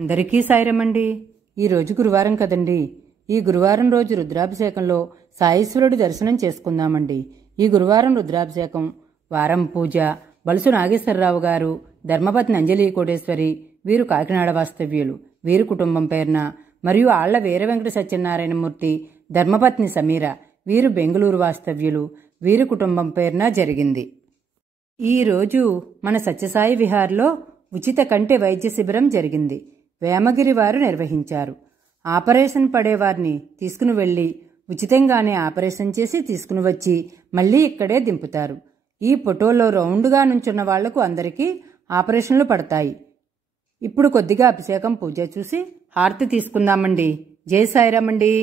అందరికీ సాయిరమండి. ఈరోజు గురువారం కదండి. ఈ గురువారం రోజు రుద్రాభిషేకంలో సాయీశ్వరుడి దర్శనం చేసుకుందామండి. ఈ గురువారం రుద్రాభిషేకం వారం పూజ బలుసు నాగేశ్వరరావు గారు, ధర్మపత్ని అంజలి కోటేశ్వరి, వీరు కాకినాడ వాస్తవ్యులు, వీరి కుటుంబం పేరున, మరియు ఆళ్ల వీర వెంకట సత్యనారాయణమూర్తి, ధర్మపత్ని సమీర, వీరు బెంగళూరు వాస్తవ్యులు, వీరి కుటుంబం పేరున జరిగింది. ఈరోజు మన సత్యసాయి విహార్లో ఉచిత కంటి వైద్య శిబిరం జరిగింది. వేమగిరి వారు నిర్వహించారు. ఆపరేషన్ పడేవారిని తీసుకుని వెళ్లి ఉచితంగానే ఆపరేషన్ చేసి తీసుకుని వచ్చి మళ్లీ ఇక్కడే దింపుతారు. ఈ ఫోటోలో రౌండ్గా నుంచున్న వాళ్లకు అందరికీ ఆపరేషన్లు పడతాయి. ఇప్పుడు కొద్దిగా అభిషేకం పూజ చూసి హారతి తీసుకుందామండి. జై సాయిరామండి.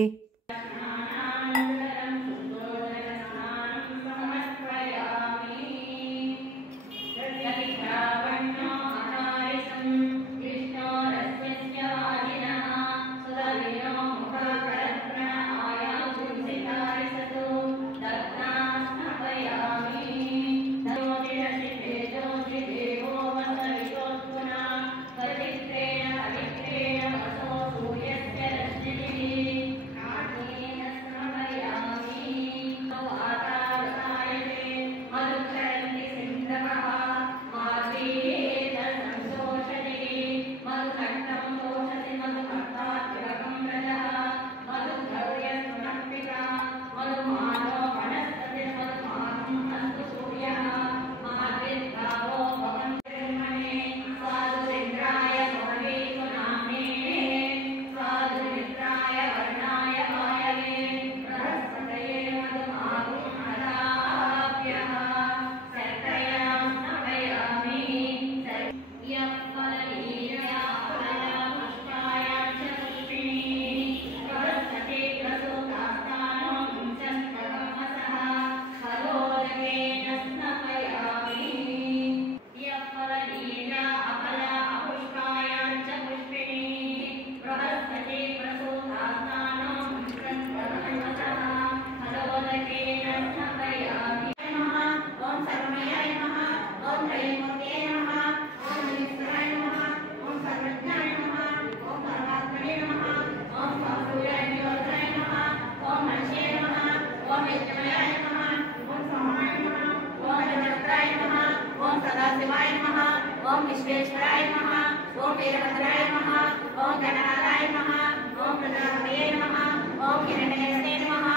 ओम विश्वेश्वराय नमः, ओम वीरभद्राय नमः, ओम गणनाथाय नमः, ओम प्रजापतये नमः, ओम हिरण्यकश्यपे नमः,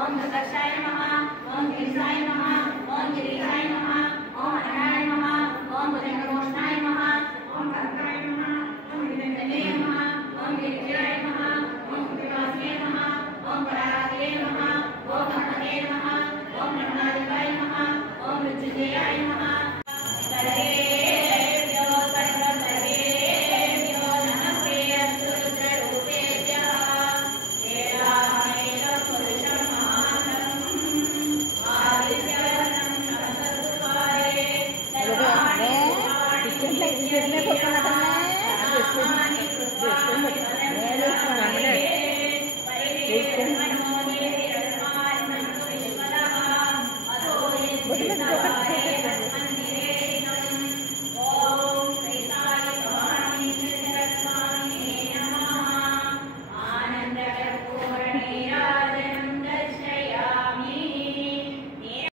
ओम दुर्दक्षाय नमः, ओम गिरिजाय नमः, ओम गिरिजाय नमः, ओम अनाय नमः, ओम भुजंगमोष्णाय नमः, ओम भद्राय नमः, ओम हिरण्यकश्यपे नमः, ओम गिरिजाय नमः, ओम कृपास्ये नमः, ओम परारातये नमः, ओम भक्तये नमः, ओम गणनाधिपाय नमः, ओम मृत्युंजयाय नमः. Gracias.